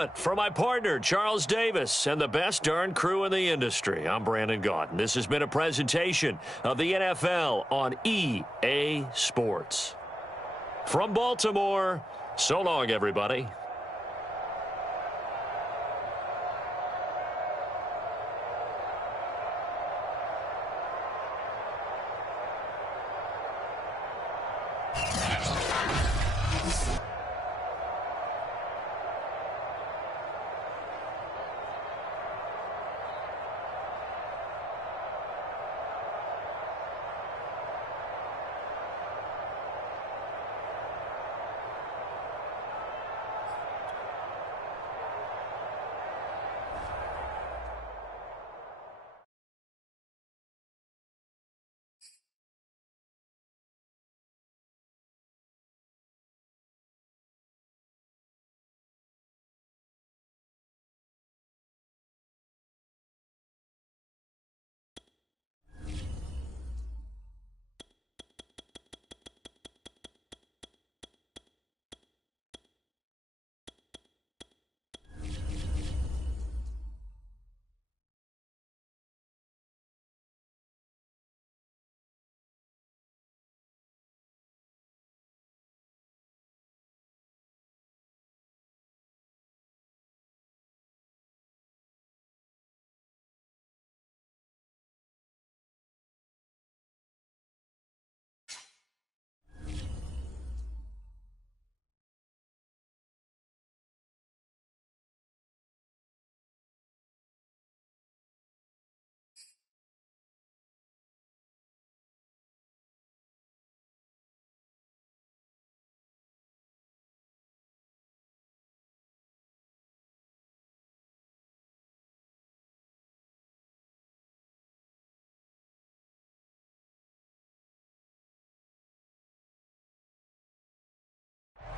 it. For my partner, Charles Davis, and the best darn crew in the industry, I'm Brandon Gaudin. This has been a presentation of the NFL on EA Sports. From Baltimore, so long, everybody.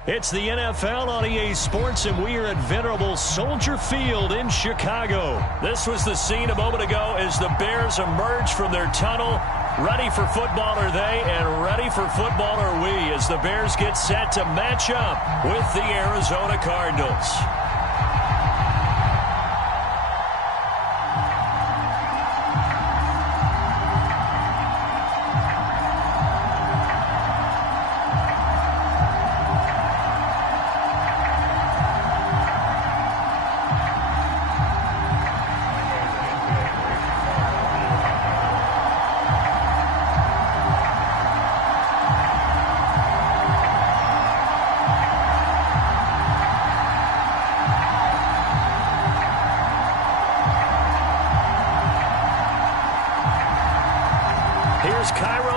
It's the NFL on EA Sports, and we are at venerable Soldier Field in Chicago. This was the scene a moment ago as the Bears emerged from their tunnel. Ready for football are they, and ready for football are we as the Bears get set to match up with the Arizona Cardinals.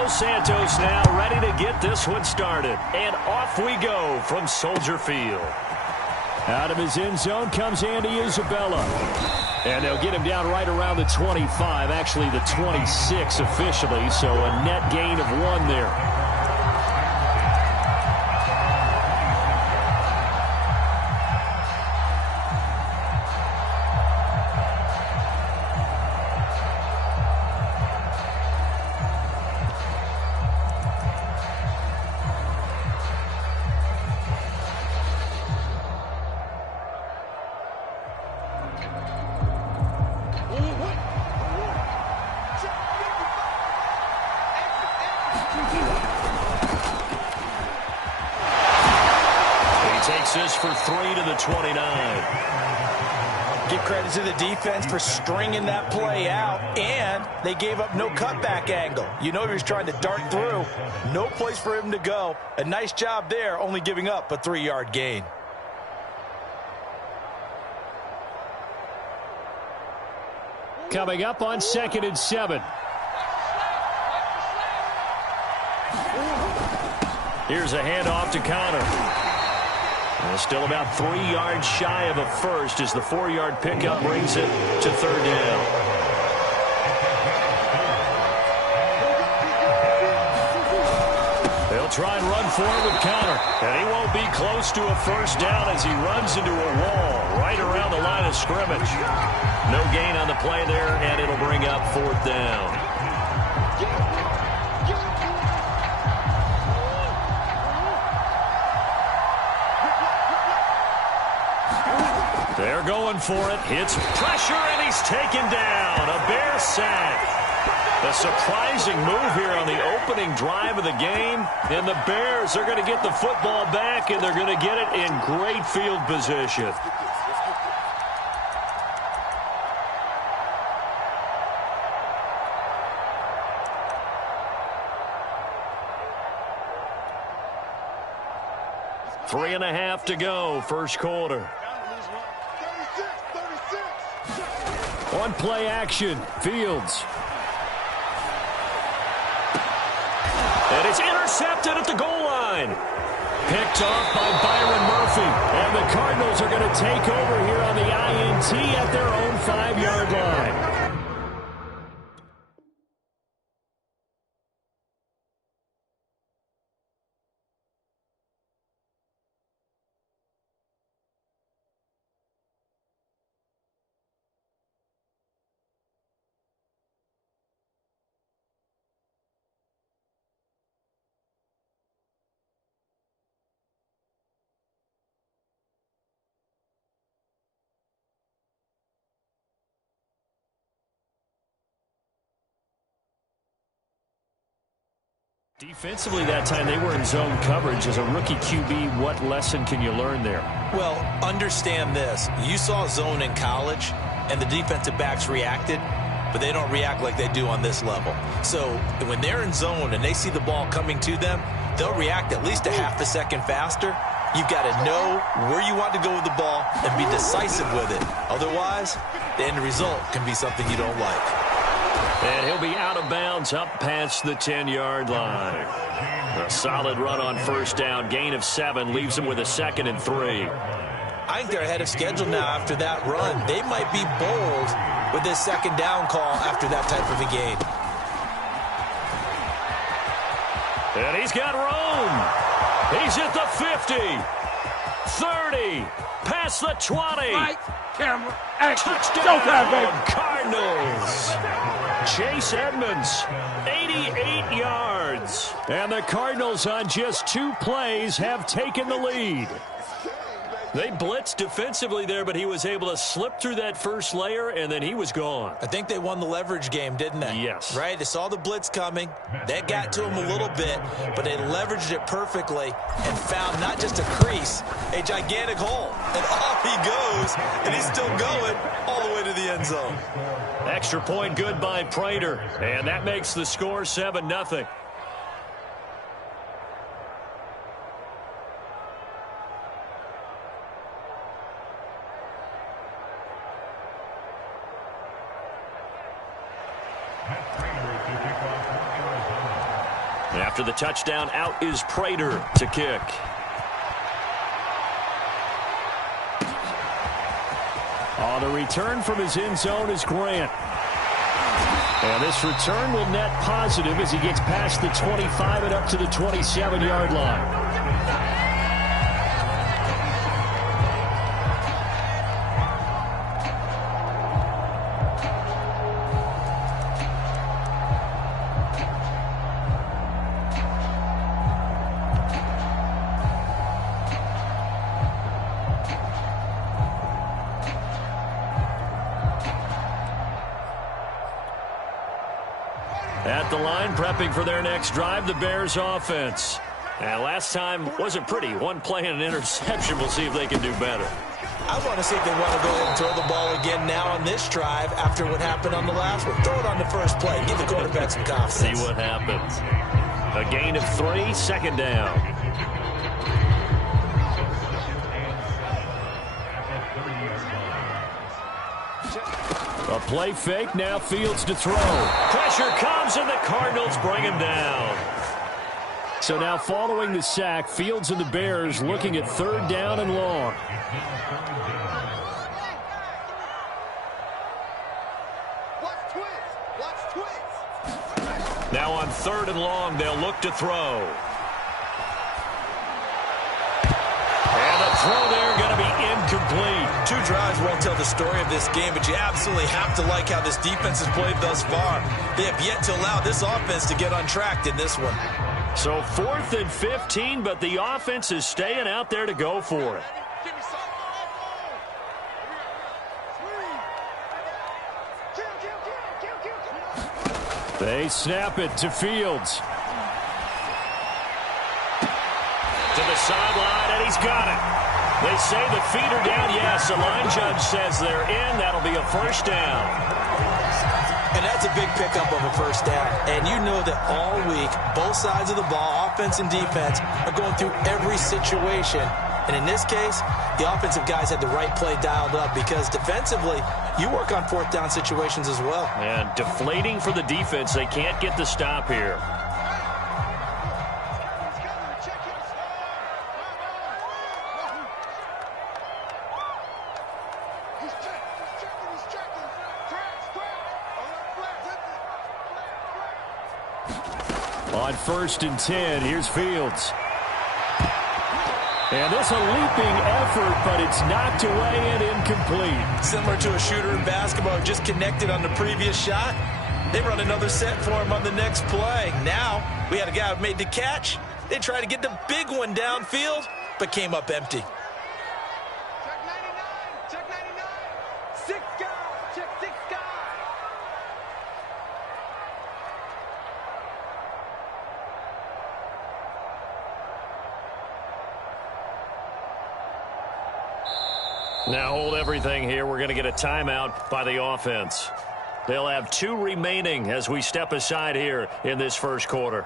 Santos now ready to get this one started. And off we go from Soldier Field. Out of his end zone comes Andy Isabella. And they'll get him down right around the 25, actually the 26 officially, so a net gain of 1 there. This for 3 to the 29. Give credit to the defense for stringing that play out, and they gave up no cutback angle. You know he was trying to dart through. No place for him to go. A nice job there, only giving up a 3-yard gain. Coming up on 2nd and 7. Here's a handoff to Connor. Still about 3 yards shy of a first as the 4-yard pickup brings it to 3rd down. They'll try and run for it with Connor. And he won't be close to a first down as he runs into a wall right around the line of scrimmage. No gain on the play there, and it'll bring up 4th down. They're going for it. Hits pressure, and he's taken down. A Bear sack. A surprising move here on the opening drive of the game. And the Bears are going to get the football back, and they're going to get it in great field position. Three and a half to go, first quarter. On play action, Fields. And it's intercepted at the goal line. Picked off by Byron Murphy. And the Cardinals are going to take over here on the INT at their own 5-yard line. Defensively that time, they were in zone coverage. As a rookie QB, what lesson can you learn there? Well, understand this. You saw zone in college, and the defensive backs reacted, but they don't react like they do on this level. So when they're in zone and they see the ball coming to them, they'll react at least a half a second faster. You've got to know where you want to go with the ball and be decisive with it. Otherwise, the end result can be something you don't like. And he'll be out of bounds up past the 10-yard line. A solid run on first down. Gain of 7 leaves him with a 2nd and 3. I think they're ahead of schedule now after that run. They might be bold with this 2nd down call after that type of a gain. And he's got room. He's at the 50, 30, past the 20. Right, camera, action. Touchdown, Cardinals. Chase Edmonds, 88 yards. And the Cardinals on just 2 plays have taken the lead. They blitzed defensively there, but he was able to slip through that first layer, and then he was gone. I think they won the leverage game, didn't they? Yes. Right? They saw the blitz coming. That got to him a little bit, but they leveraged it perfectly and found not just a crease, a gigantic hole. And off he goes, and he's still going all the way to the end zone. Extra point good by Prater, and that makes the score 7-0. After the touchdown, out is Prater to kick. On the return from his end zone is Grant. And this return will net positive as he gets past the 25 and up to the 27-yard line. At the line, prepping for their next drive, the Bears offense. And last time wasn't pretty. One play and an interception. We'll see if they can do better. I want to see if they want to go ahead and throw the ball again now on this drive after what happened on the last one. Throw it on the first play. Give the quarterback some confidence. See what happens. A gain of 3, 2nd down. A play fake, now Fields to throw. Pressure comes, and the Cardinals bring him down. So now following the sack, Fields and the Bears looking at 3rd down and long. Now on 3rd and long, they'll look to throw. And the throw there going to be incomplete. 2 drives won't tell the story of this game, but you absolutely have to like how this defense has played thus far. They have yet to allow this offense to get untracked in this one. So 4th and 15, but the offense is staying out there to go for it. They snap it to Fields. To the sideline, and he's got it. They say the feet are down. Yes, the line judge says they're in. That'll be a first down. And that's a big pickup of a first down. And you know that all week, both sides of the ball, offense and defense, are going through every situation. And in this case, the offensive guys had the right play dialed up because defensively, you work on fourth down situations as well. And deflating for the defense. They can't get the stop here. On 1st and 10, here's Fields. And this a leaping effort, but it's knocked away and incomplete. Similar to a shooter in basketball who just connected on the previous shot. They run another set for him on the next play. Now, we had a guy who made the catch. They tried to get the big one downfield, but came up empty. Check 99. Check 99. 6 guys. Check 6 guys. Now hold everything here. We're going to get a timeout by the offense. They'll have 2 remaining as we step aside here in this first quarter.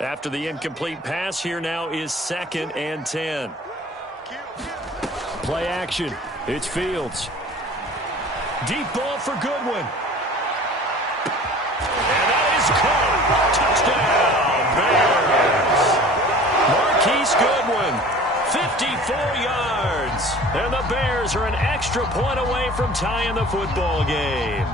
After the incomplete pass, here now is 2nd and 10. Play action. It's Fields. Deep ball for Goodwin. And that is caught. Touchdown, Bears. Marquise Goodwin, 54 yards. And the Bears are an extra point away from tying the football game.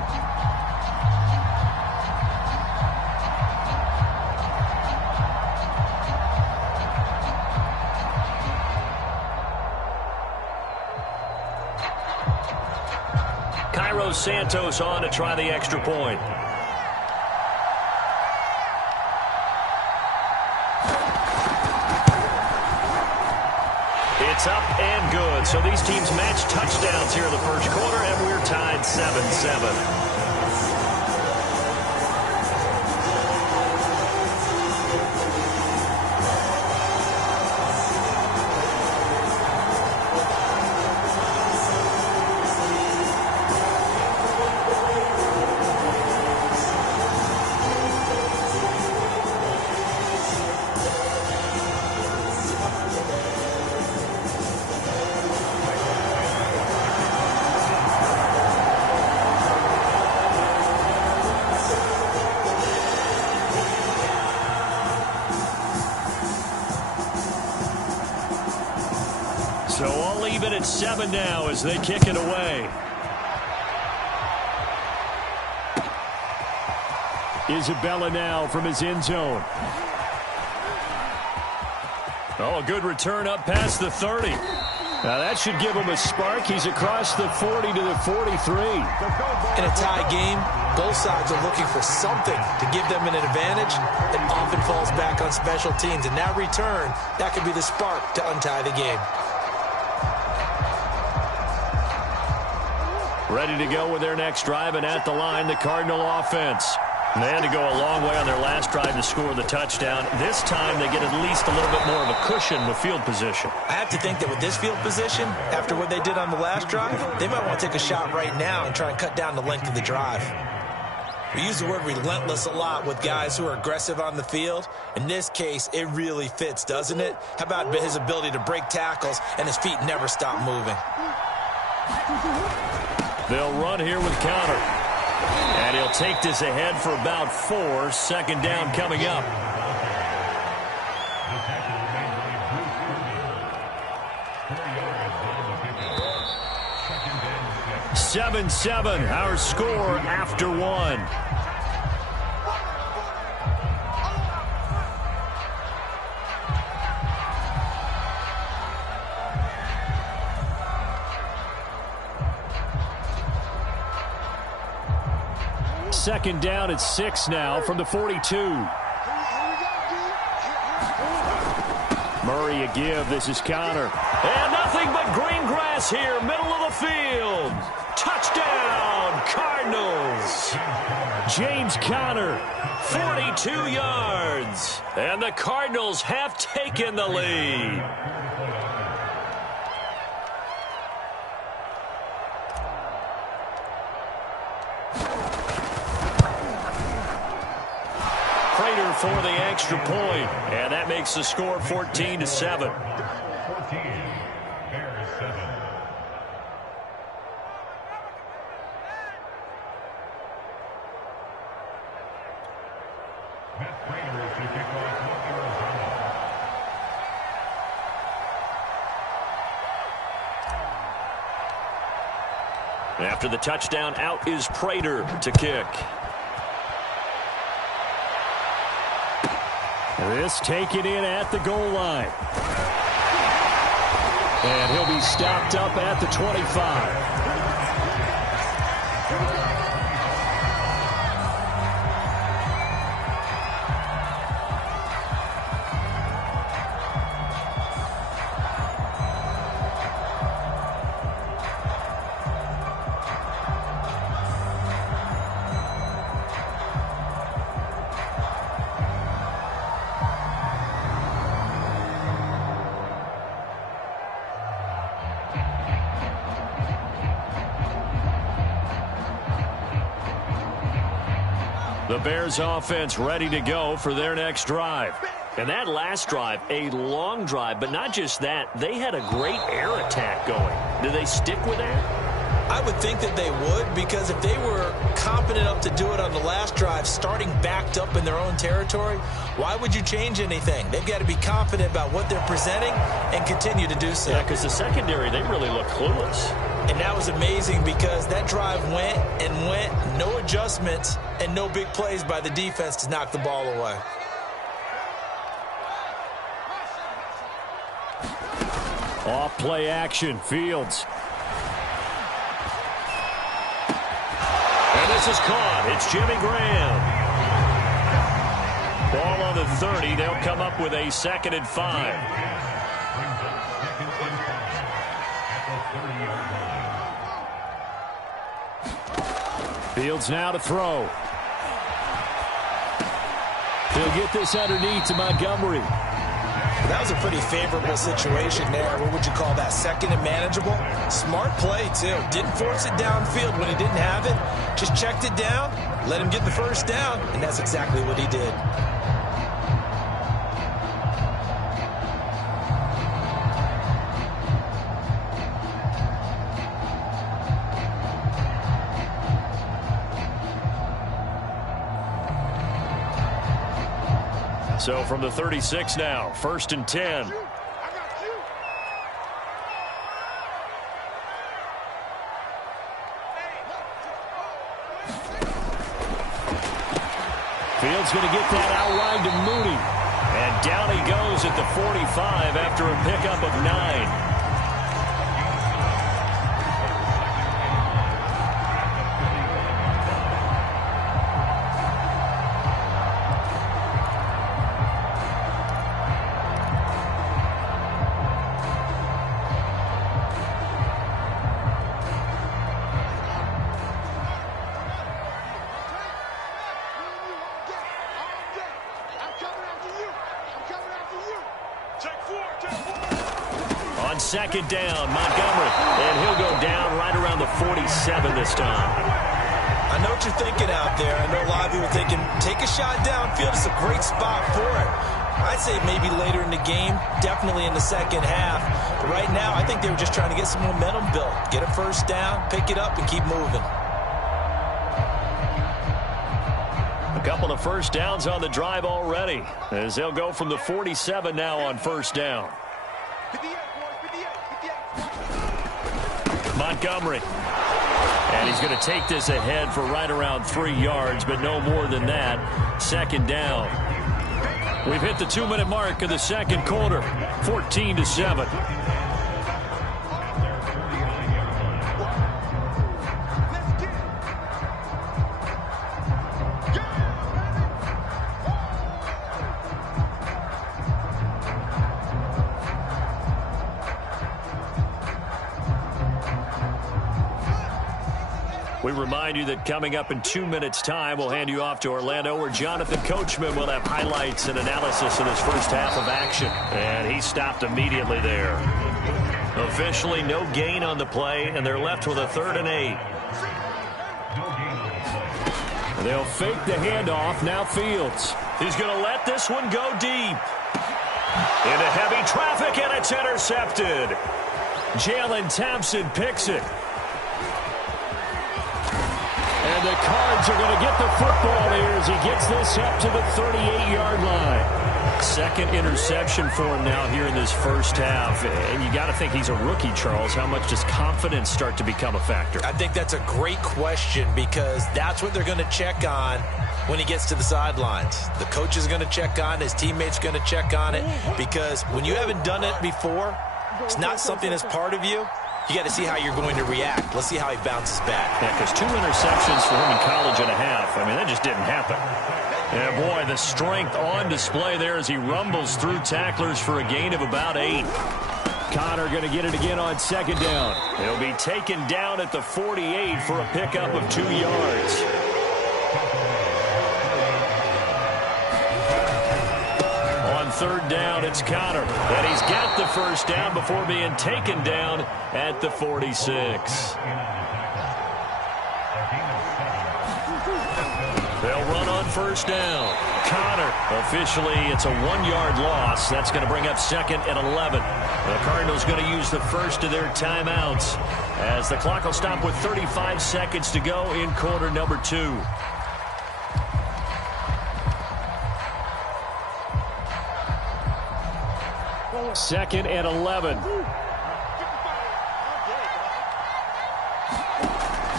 Santos on to try the extra point. It's up and good. So these teams match touchdowns here in the first quarter, and we're tied 7-7. So all even at 7 now as they kick it away. Isabella now from his end zone. Oh, a good return up past the 30. Now that should give him a spark. He's across the 40 to the 43. In a tie game, both sides are looking for something to give them an advantage. It often falls back on special teams. And that return, that could be the spark to untie the game. Ready to go with their next drive, and at the line, the Cardinal offense. And they had to go a long way on their last drive to score the touchdown. This time, they get at least a little bit more of a cushion with field position. I have to think that with this field position, after what they did on the last drive, they might want to take a shot right now and try and cut down the length of the drive. We use the word relentless a lot with guys who are aggressive on the field. In this case, it really fits, doesn't it? How about his ability to break tackles and his feet never stop moving? They'll run here with counter. And he'll take this ahead for about 4. 2nd down coming up. Seven, our score after 1. second down at 6 now from the 42. Murray a give. This is Connor. And nothing but green grass here, middle of the field. Touchdown, Cardinals. James Conner, 42 yards. And the Cardinals have taken the lead. Prater for the extra point, and that makes the score 14-7. After the touchdown, out is Prater to kick. This taken in at the goal line. And he'll be stopped up at the 25. The Bears offense ready to go for their next drive. And that last drive, a long drive, but not just that, they had a great air attack going. Do they stick with that? I would think that they would, because if they were competent enough to do it on the last drive, starting backed up in their own territory, why would you change anything? They've got to be confident about what they're presenting and continue to do so. Yeah, because the secondary, they really look clueless. And that was amazing because that drive went and went, no adjustments and no big plays by the defense to knock the ball away. Off play action, Fields. And this is caught. It's Jimmy Graham. Ball on the 30. They'll come up with a 2nd and 5. Fields now to throw. He'll get this underneath to Montgomery. That was a pretty favorable situation there. What would you call that? 2nd and manageable? Smart play, too. Didn't force it downfield when he didn't have it. Just checked it down, let him get the first down, and that's exactly what he did. So from the 36 now, 1st and 10. Fields going to get that outline to Mooney. And down he goes at the 45 after a pickup of 9. On 2nd down, Montgomery, and he'll go down right around the 47 this time. I know what you're thinking out there. I know a lot of you are thinking, take a shot downfield. It's a great spot for it. I'd say maybe later in the game, definitely in the second half. But right now, I think they were just trying to get some momentum built. Get a first down, pick it up, and keep moving. A couple of first downs on the drive already, as they'll go from the 47 now on 1st down. Montgomery. And he's going to take this ahead for right around 3 yards, but no more than that. 2nd down. We've hit the 2-minute mark of the 2nd quarter. 14-7. We remind you that coming up in 2 minutes' time, we'll hand you off to Orlando, where Jonathan Coachman will have highlights and analysis of this first half of action. And he stopped immediately there. Officially no gain on the play, and they're left with a 3rd and 8. They'll fake the handoff. Now Fields. He's going to let this one go deep. Into heavy traffic, and it's intercepted. Jalen Thompson picks it. And the Cards are going to get the football here as he gets this up to the 38-yard line. Second interception for him now here in this first half. And you got to think he's a rookie, Charles. How much does confidence start to become a factor? I think that's a great question, because that's what they're going to check on when he gets to the sidelines. The coach is going to check on it. His teammates going to check on it, because when you haven't done it before, it's not something that's part of you. You got to see how you're going to react. Let's see how he bounces back. Yeah, because 2 interceptions for him in college and a half. I mean, that just didn't happen. And boy, the strength on display there as he rumbles through tacklers for a gain of about 8. Connor going to get it again on 2nd down. He'll be taken down at the 48 for a pickup of 2 yards. On 3rd down, it's Connor. And he's got the first down before being taken down at the 46. They'll run on 1st down. Connor, officially, it's a 1-yard loss. That's going to bring up 2nd and 11. The Cardinals going to use the first of their timeouts as the clock will stop with 35 seconds to go in quarter number 2. Second and 11.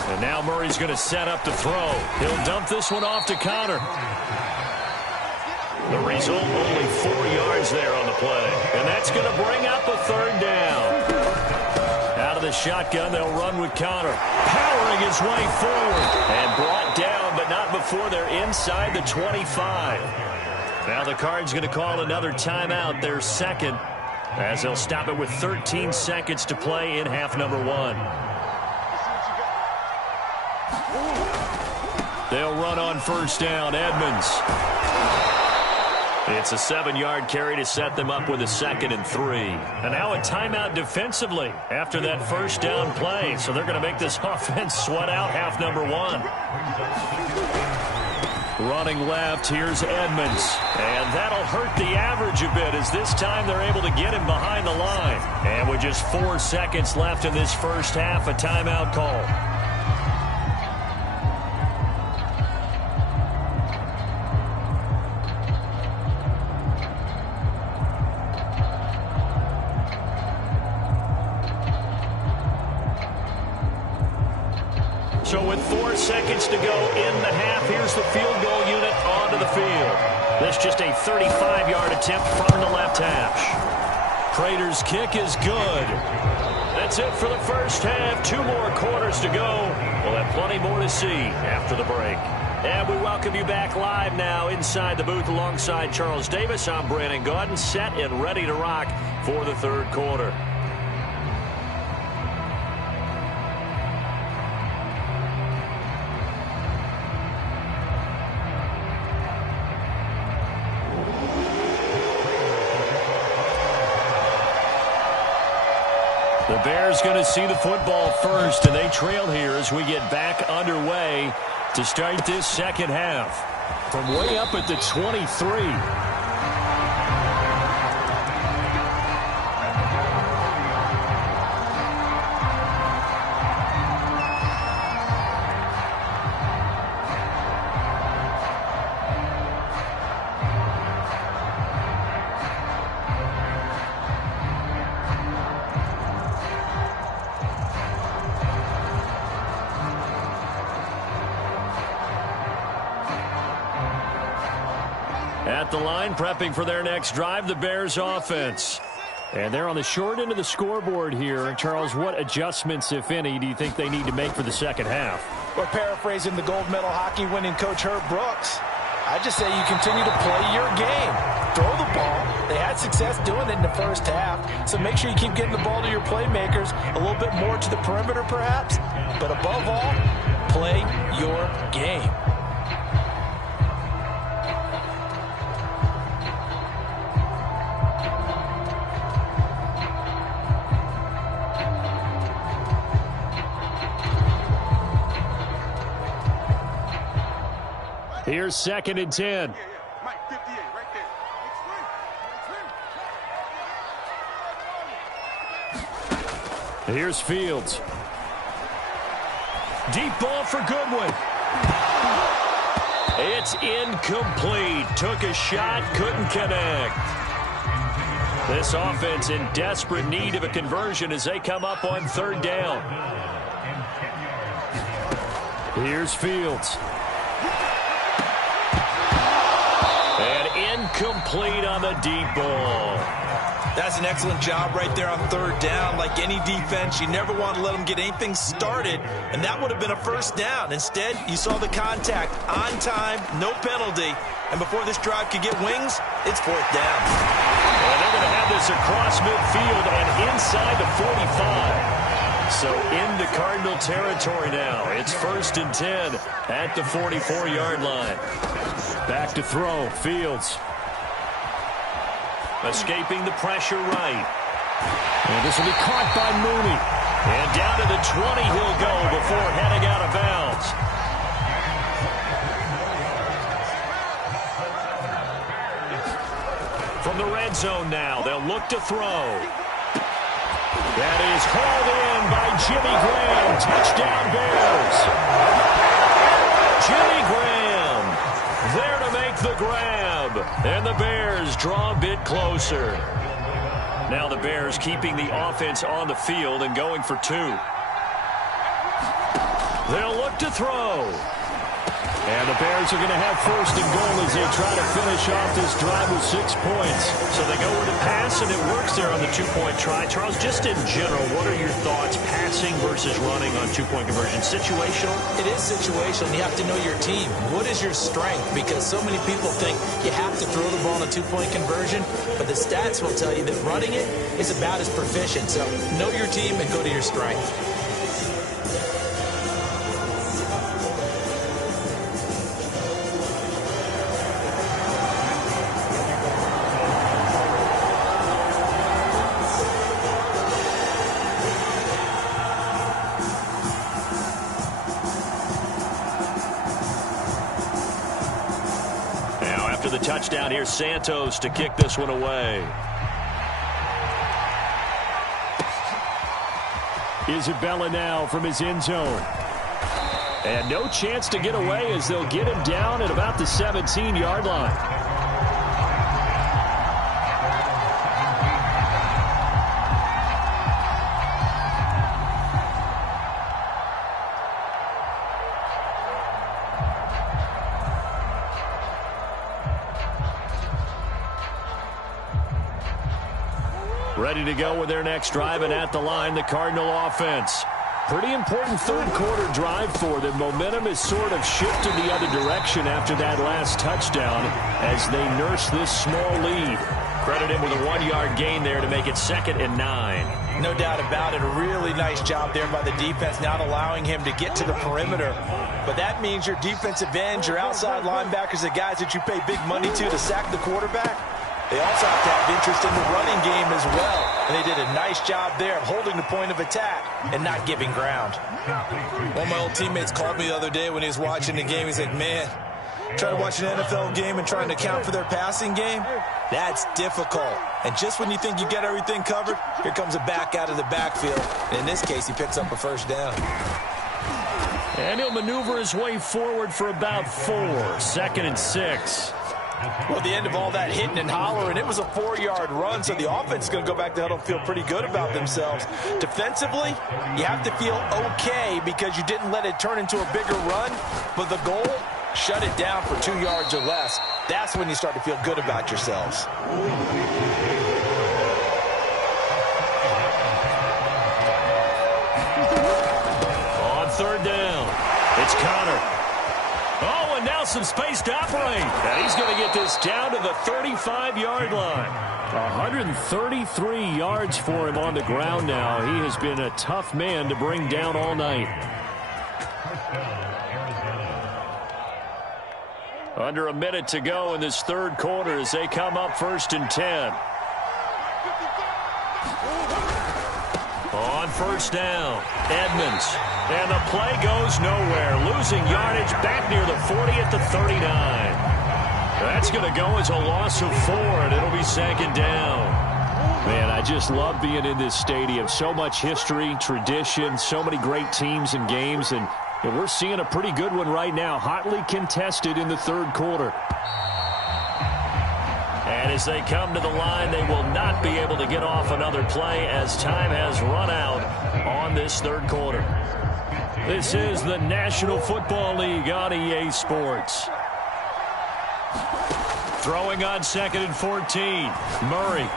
And now Murray's going to set up to throw. He'll dump this one off to Connor. The result, only 4 yards there on the play. And that's going to bring up a 3rd down. Out of the shotgun, they'll run with Connor. Powering his way forward. And brought down, but not before they're inside the 25. Now the Cards going to call another timeout, their 2nd, as they'll stop it with 13 seconds to play in half number 1. They'll run on 1st down. Edmonds. It's a 7-yard carry to set them up with a 2nd and 3. And now a timeout defensively after that 1st down play. So they're going to make this offense sweat out half number 1. Running left, here's Edmonds. And that'll hurt the average a bit, as this time they're able to get him behind the line. And with just 4 seconds left in this first half, a timeout call. So with 4 seconds to go in the half, here's the field goal unit onto the field. This just a 35-yard attempt from the left hash. Prater's kick is good. That's it for the first half. 2 more quarters to go. We'll have plenty more to see after the break. And we welcome you back live now inside the booth alongside Charles Davis. I'm Brandon Gaudin, set and ready to rock for the 3rd quarter. The Bears going to see the football first, and they trail here as we get back underway to start this 2nd half. From way up at the 23. At the line, prepping for their next drive, the Bears offense. And they're on the short end of the scoreboard here. Charles, what adjustments, if any, do you think they need to make for the 2nd half? Well, paraphrasing the gold medal hockey winning coach Herb Brooks, I just say you continue to play your game. Throw the ball. They had success doing it in the first half, so make sure you keep getting the ball to your playmakers, a little bit more to the perimeter perhaps. But above all, Play your game. Here's 2nd and 10. Mike, 58, right there. Here's Fields. Deep ball for Goodwin. It's incomplete. Took a shot, couldn't connect. This offense in desperate need of a conversion as they come up on 3rd down. Here's Fields. And incomplete on the deep ball. That's an excellent job right there on 3rd down. Like any defense, you never want to let them get anything started, and that would have been a 1st down. Instead, you saw the contact on time, no penalty, and before this drive could get wings, it's 4th down. And they're going to have this across midfield and inside the 45. So into Cardinal territory now. It's 1st and 10 at the 44-yard line. Back to throw, Fields. Escaping the pressure right. And this will be caught by Mooney. And down to the 20 he'll go before heading out of bounds. From the red zone now, they'll look to throw. That is hauled in by Jimmy Graham. Touchdown Bears. Jimmy Graham there to make the grab. And the Bears draw a bit closer. Now the Bears keeping the offense on the field and going for 2. They'll look to throw. And the Bears are going to have 1st and goal as they try to finish off this drive with 6 points. So they go with a pass, and it works there on the 2-point try. Charles, just in general, what are your thoughts passing versus running on 2-point conversion? Situational? It is situational. You have to know your team. What is your strength? Because so many people think you have to throw the ball on a 2-point conversion, but the stats will tell you that running it is about as proficient. So know your team and go to your strength. The touchdown here, Santos to kick this one away. Isabella now from his end zone. And no chance to get away as they'll get him down at about the 17-yard line. Ready to go with their next drive, and at the line, the Cardinal offense. Pretty important 3rd quarter drive for them. Momentum has sort of shifted the other direction after that last touchdown as they nurse this small lead. Credit him with a 1-yard gain there to make it 2nd and 9. No doubt about it. A really nice job there by the defense, not allowing him to get to the perimeter. But that means your defensive ends, your outside linebackers, the guys that you pay big money to sack the quarterback, they also have to have interest in the running game as well. And they did a nice job there of holding the point of attack and not giving ground. One of my old teammates called me the other day when he was watching the game. He's like, man, trying to watch an NFL game and trying to account for their passing game, that's difficult. And just when you think you get everything covered, here comes a back out of the backfield. And in this case, he picks up a 1st down. And he'll maneuver his way forward for about 4. 2nd and 6. Well, at the end of all that hitting and hollering, it was a 4-yard run, so the offense is going to go back to huddle and feel pretty good about themselves. Defensively, you have to feel okay because you didn't let it turn into a bigger run, but the goal, shut it down for 2 yards or less. That's when you start to feel good about yourselves. On 3rd down, it's Connor. Oh, and now some space to operate. And he's going to get this down to the 35-yard line. 133 yards for him on the ground now. He has been a tough man to bring down all night. Under a minute to go in this third quarter as they come up 1st and 10. On 1st down, Edmonds. And the play goes nowhere. Losing yardage back near the 40 at the 39. That's going to go as a loss of 4, and it'll be 2nd down. Man, I just love being in this stadium. So much history, tradition, so many great teams and games, and we're seeing a pretty good one right now, hotly contested in the third quarter. And as they come to the line, they will not be able to get off another play as time has run out on this third quarter. This is the National Football League on EA Sports. Throwing on 2nd and 14. Murray.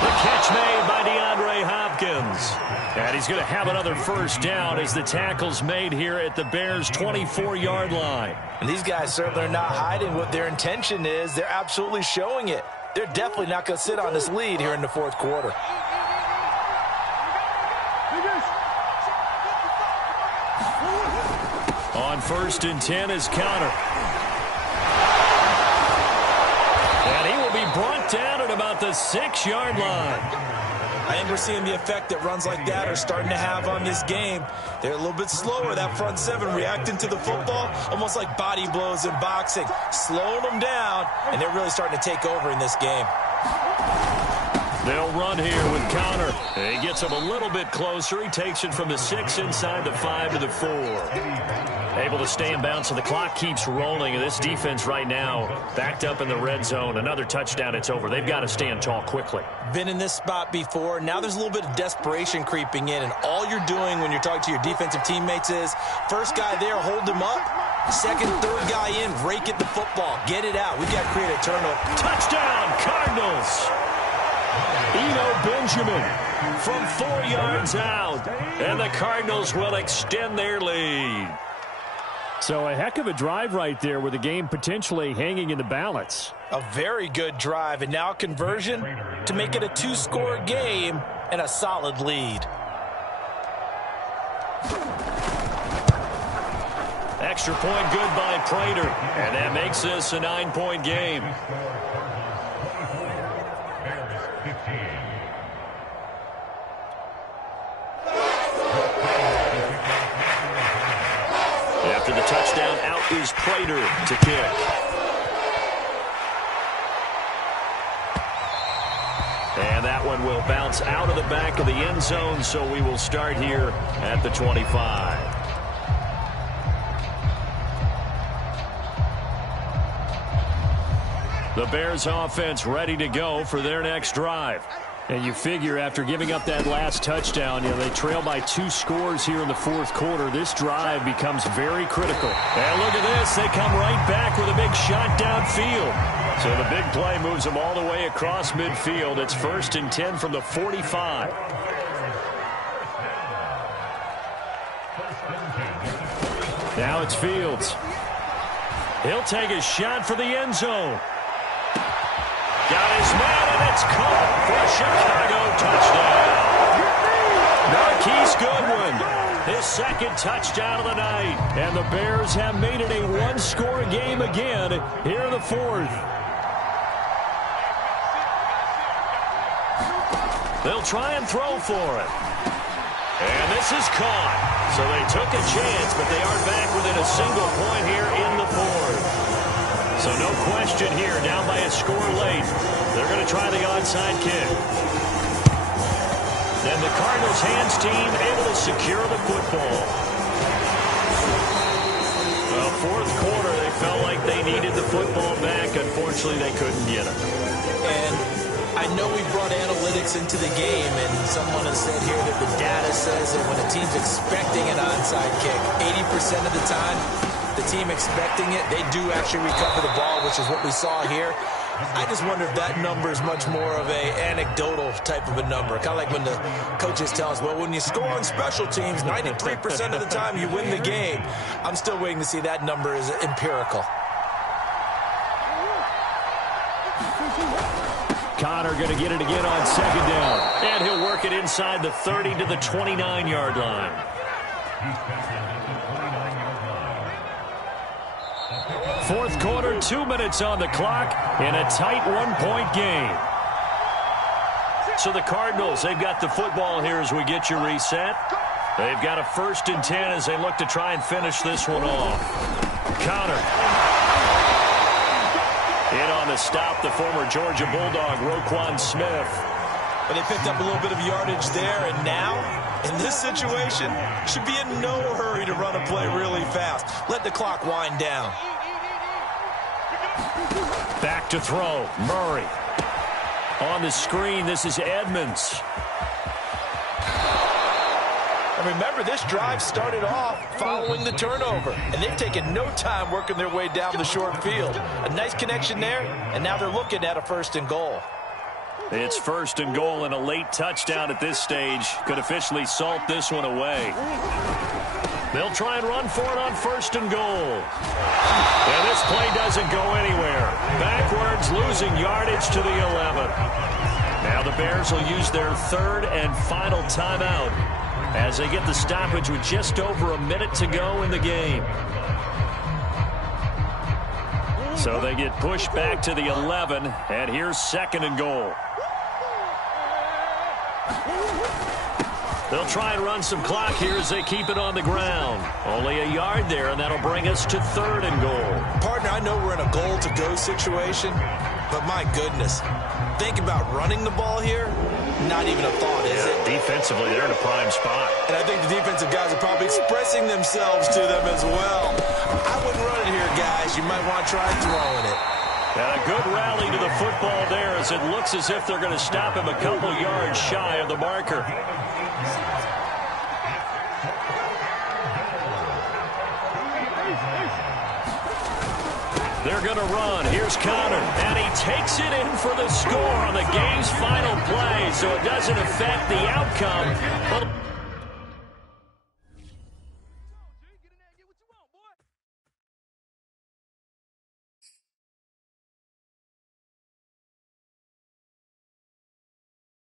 The catch made by DeAndre Hopkins. And he's going to have another 1st down as the tackle's made here at the Bears' 24-yard line. And these guys certainly are not hiding what their intention is. They're absolutely showing it. They're definitely not going to sit on this lead here in the fourth quarter. On 1st and 10 is Connor. And he will be brought down at about the 6-yard line. I think we're seeing the effect that runs like that are starting to have on this game. They're a little bit slower, that front 7, reacting to the football, almost like body blows in boxing, slowing them down, and they're really starting to take over in this game. They'll run here with Connor. He gets him a little bit closer. He takes it from the 6 inside the 5 to the 4. Able to stay in bounds, so the clock keeps rolling. And this defense right now backed up in the red zone. Another touchdown, it's over. They've got to stand tall quickly. Been in this spot before. Now there's a little bit of desperation creeping in. And all you're doing when you're talking to your defensive teammates is, first guy there, hold him up. Second, third guy in, rake at the football. Get it out. We've got to create a turnover. Touchdown, Cardinals. Eno Benjamin from 4 yards out. And the Cardinals will extend their lead. So a heck of a drive right there with the game potentially hanging in the balance. A very good drive, and now conversion to make it a 2-score game and a solid lead. Extra point good by Prater, and that makes this a 9-point game. After the touchdown, out is Prater to kick. And that one will bounce out of the back of the end zone, so we will start here at the 25. The Bears offense ready to go for their next drive. And you figure after giving up that last touchdown, they trail by 2 scores here in the fourth quarter. This drive becomes very critical. And look at this. They come right back with a big shot downfield. So the big play moves them all the way across midfield. It's 1st and 10 from the 45. Now it's Fields. He'll take a shot for the end zone. Got his man, and it's caught for a Chicago touchdown. Marquise Goodwin, his 2nd touchdown of the night. And the Bears have made it a 1-score game again here in the 4th. They'll try and throw for it. And this is caught. So they took a chance, but they are back within a single point here in the 4th. So no question here, down by a score late. They're going to try the onside kick. And the Cardinals hands team able to secure the football. Well, fourth quarter, they felt like they needed the football back. Unfortunately, they couldn't get it. And I know we brought analytics into the game, and someone has said here that the data says that when a team's expecting an onside kick, 80% of the time, the team expecting it, they do actually recover the ball, which is what we saw here. I just wonder if that number is much more of a anecdotal type of a number. Kind of like when the coaches tell us, well, when you score on special teams, 93% of the time you win the game. I'm still waiting to see that number is empirical. Connor going to get it again on 2nd down. And he'll work it inside the 30 to the 29-yard line. Fourth quarter, 2 minutes on the clock in a tight one-point game. So the Cardinals, they've got the football here as we get you reset. They've got a 1st and 10 as they look to try and finish this one off. Counter. In on the stop, the former Georgia Bulldog, Roquan Smith. But they picked up a little bit of yardage there, and now, in this situation, should be in no hurry to run a play really fast. Let the clock wind down. Back to throw. Murray. On the screen, this is Edmonds. And remember, this drive started off following the turnover, and they've taken no time working their way down the short field. A nice connection there, and now they're looking at a 1st and goal. It's 1st and goal, and a late touchdown at this stage could officially salt this one away. They'll try and run for it on 1st and goal. And this play doesn't go anywhere. Backwards, losing yardage to the 11. Now the Bears will use their 3rd and final timeout as they get the stoppage with just over a minute to go in the game. So they get pushed back to the 11, and here's 2nd and goal. They'll try and run some clock here as they keep it on the ground. Only a yard there, and that'll bring us to 3rd and goal. Partner, I know we're in a goal-to-go situation, but my goodness, think about running the ball here. Not even a thought, is it? Defensively, they're in a prime spot. And I think the defensive guys are probably expressing themselves to them as well. I wouldn't run it here, guys. You might want to try throwing it. And a good rally to the football there as it looks as if they're going to stop him a couple yards shy of the marker. They're going to run. Here's Connor. And he takes it in for the score on the game's final play, so it doesn't affect the outcome.